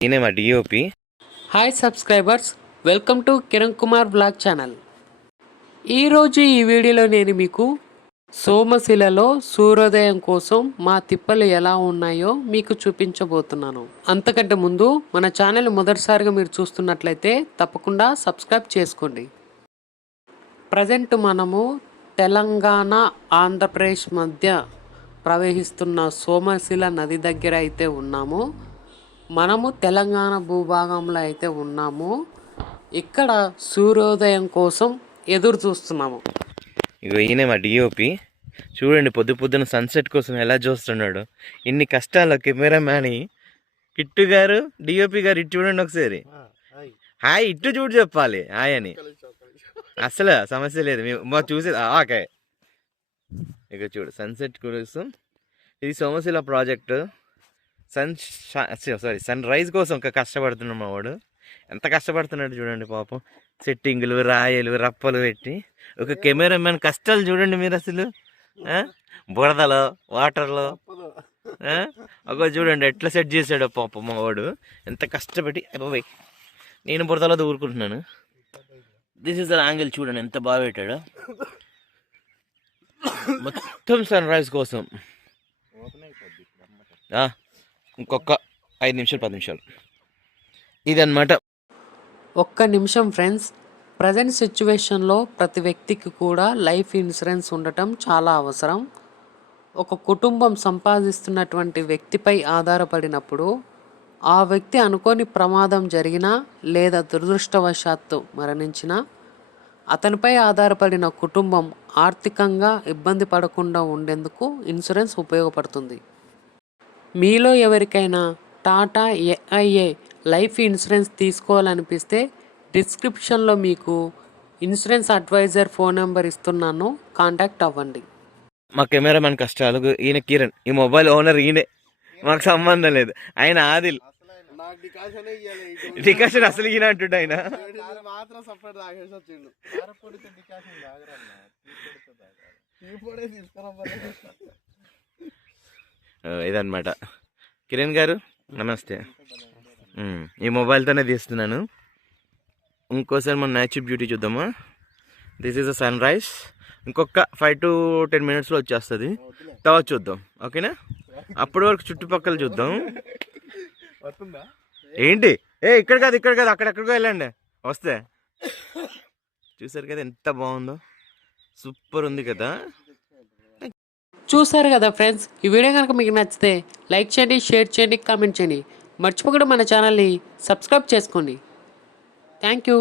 ఈయనే మా DOP. Hi subscribers, welcome to Kiran Kumar blog channel. ఈరోజు ఈ వీడియోలో నేను మీకు సోమశిలలో సూర్యోదయం కోసం మా తిప్పలు ఎలా ఉన్నాయో మీకు చూపించబోతున్నాను. అంతకంటే ముందు మన ఛానల్ మొదటిసారిగా మీరు చూస్తున్నట్లయితే తప్పకుండా సబ్స్క్రైబ్ చేసుకోండి. ప్రజెంట్ మనము తెలంగాణ ఆంధ్రప్రదేశ్ మధ్య ప్రవహిస్తున్న సోమశిల నది దగ్గర అయితే ఉన్నాము. మనము తెలంగాణ భూభాగంలో అయితే ఉన్నాము. ఇక్కడ సూర్యోదయం కోసం ఎదురు చూస్తున్నాము. ఇగో ఈయనే మా డిఓపి. చూడండి పొద్దున సన్సెట్ కోసం ఎలా చూస్తున్నాడు. ఇన్ని కష్టాలు కెమెరామ్యాన్ కిట్టు గారు, డిఓపి గారు ఇటు చూడండి ఒకసారి. హాయ్ ఇటు చూడు చెప్పాలి హాయ్ అని. అసలు సమస్య లేదు, మేము చూసేది ఓకే. ఇక చూడు సన్సెట్ కోసం ఇది సోమశిల ప్రాజెక్టు. సన్ రైజ్ కోసం కష్టపడుతున్నాం మా వాడు. ఎంత కష్టపడుతున్నాడు చూడండి పాపం. సెట్టింగులు, రాయలు, రప్పలు పెట్టి ఒక కెమెరామెన్ కష్టాలు చూడండి మీరు అసలు. బురదలో, వాటర్లో ఒక చూడండి ఎట్లా సెట్ చేశాడు పాపం మా వాడు. ఎంత కష్టపడి బాబాయ్ నేను బురదలో దూరుకుంటున్నాను. దిస్ ఇస్ ద యాంగిల్ చూడండి ఎంత బాగా పెట్టాడు. మొత్తం సన్ రైజ్ కోసం. ఇంకొక 5 నిమిషాలు 10 నిమిషాలు ఇదన్నమాట. ఒక్క నిమిషం ఫ్రెండ్స్. ప్రజెంట్ సిచ్యువేషన్లో ప్రతి వ్యక్తికి కూడా లైఫ్ ఇన్సూరెన్స్ ఉండటం చాలా అవసరం. ఒక కుటుంబం సంపాదిస్తున్నటువంటి వ్యక్తిపై ఆధారపడినప్పుడు ఆ వ్యక్తి అనుకోని ప్రమాదం జరిగినా లేదా దురదృష్టవశాత్తు మరణించినా అతనిపై ఆధారపడిన కుటుంబం ఆర్థికంగా ఇబ్బంది పడకుండా ఉండేందుకు ఇన్సూరెన్స్ ఉపయోగపడుతుంది. మీలో ఎవరికైనా టాటా ఏఐఏ లైఫ్ ఇన్సూరెన్స్ తీసుకోవాలనిపిస్తే డిస్క్రిప్షన్లో మీకు ఇన్సూరెన్స్ అడ్వైజర్ ఫోన్ నెంబర్ ఇస్తున్నాను, కాంటాక్ట్ అవ్వండి. మా కెమెరామెన్ కష్టాలు ఈయన కిరణ్, ఈ మొబైల్ ఓనర్ ఈయనే, మాకు సంబంధం లేదు. ఆయన ఆదిల్ డికాషన్ అసలు ఈయన అంటుండే. ఆయన ఇదన్నమాట. కిరణ్ గారు నమస్తే. ఈ మొబైల్తోనే తీస్తున్నాను. ఇంకోసారి మనం నేచురల్ బ్యూటీ చూద్దామా. This is a sunrise. ఇంకొక 5 to 10 మినిట్స్లో వచ్చేస్తుంది. తర్వాత చూద్దాం, ఓకేనా? అప్పటి వరకు చుట్టుపక్కల చూద్దాం. ఏంటి ఇక్కడ కాదు అక్కడెక్కడికో వెళ్ళండి వస్తే. చూసారు కదా ఎంత బాగుందో, సూపర్ ఉంది కదా. చూసారు కదా ఫ్రెండ్స్, ఈ వీడియో కనుక మీకు నచ్చితే లైక్ చేయండి, షేర్ చేయండి, కామెంట్ చేయండి. మర్చిపోకుండా మన ఛానల్ని సబ్స్క్రైబ్ చేసుకోండి. Thank you.